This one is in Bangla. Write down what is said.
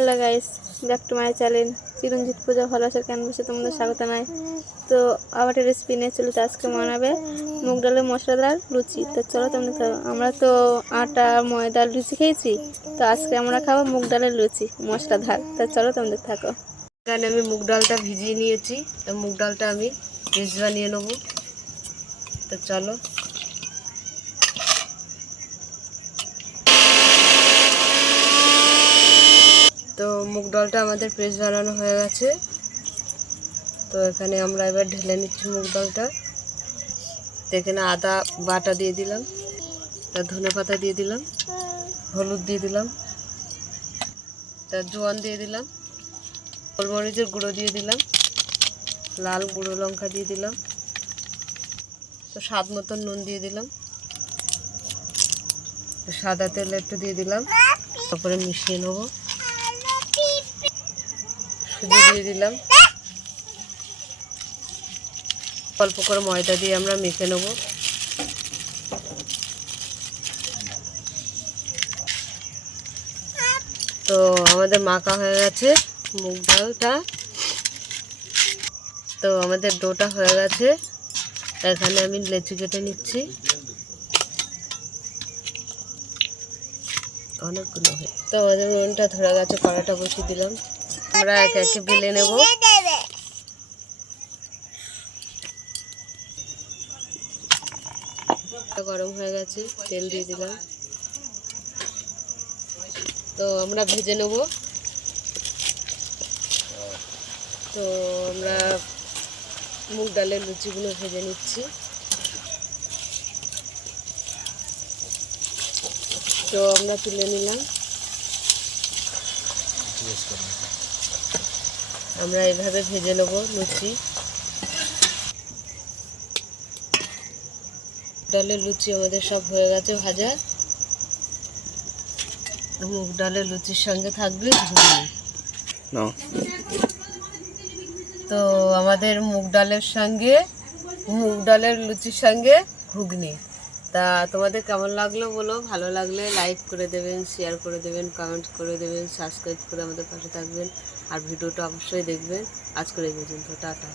Hello guys, back to my channel Chiranjit Puja ভালোবাসার ক্যানভাসে তোমাদের স্বাগত জানাই। তো আবার একটা রেসিপি নিয়ে চলে তো আজকে বানাবে মুগ ডালের মশলাদার লুচি। তো চলো তোমরা খাবো। আমরা তো আটা ময়দার লুচি খেয়েছি, তো আজকে আমরা খাবো মুগ ডালের লুচি মশলাদার। তো চলো তোমাদের থাকো। এখানে আমি মুগ ডালটা ভিজিয়ে নিয়েছি, তো মুগ ডালটা আমি পেস্ট বানিয়ে নেব। তো চলো, তো মুগ ডালটা আমাদের পেস্ট বানানো হয়ে গেছে। তো এখানে আমরা এবার ঢেলে নিচ্ছি মুগ ডালটা। তো এখানে আদা বাটা দিয়ে দিলাম, তা ধনে পাতা দিয়ে দিলাম, হলুদ দিয়ে দিলাম, তা জোয়ান দিয়ে দিলাম, গোলমরিচের গুঁড়ো দিয়ে দিলাম, লাল গুঁড়ো লঙ্কা দিয়ে দিলাম, তো স্বাদ মতন নুন দিয়ে দিলাম, সাদা তেল একটু দিয়ে দিলাম, তারপরে মিশিয়ে নেবো। সুজি দিয়ে দিলাম, অল্প করে ময়দা দিয়ে আমরা মেখে নেব। তো আমাদের মাখা হয়ে গেছে মুগ ডালটা। তো আমাদের ডোটা হয়ে গেছে। এখানে আমি লেচি কেটে নিচ্ছি, অনেকগুলো হয়ে। তো আমাদের নুনটা ধরে গেছে, কড়াটা বসিয়ে দিলাম। আমরা একে একে বেলে নেব। গরম হয়ে গেছে, তেল দিয়ে দিলাম। তো আমরা ভেজে নেব। তো আমরা মুগ ডালের লুচিগুলো ভেজে নিচ্ছি। তো আমরা তুলে নিলাম। আমরা এভাবে ভেজে নেব লুচি। ডালের লুচি আমাদের সব হয়ে গেছে ভাজা। মুগ ডালের লুচির সঙ্গে থাকবে ঘুগনি। তো আমাদের মুগ ডালের লুচির সঙ্গে ঘুগনি। তা তোমাদের কেমন লাগলো বলো। ভালো লাগলে লাইক করে দেবেন, শেয়ার করে দেবেন, কমেন্ট করে দেবেন, সাবস্ক্রাইব করে আমাদের পাশে থাকবেন, আর ভিডিওটা অবশ্যই দেখবেন। আজকের এই পর্যন্ত, টাটা।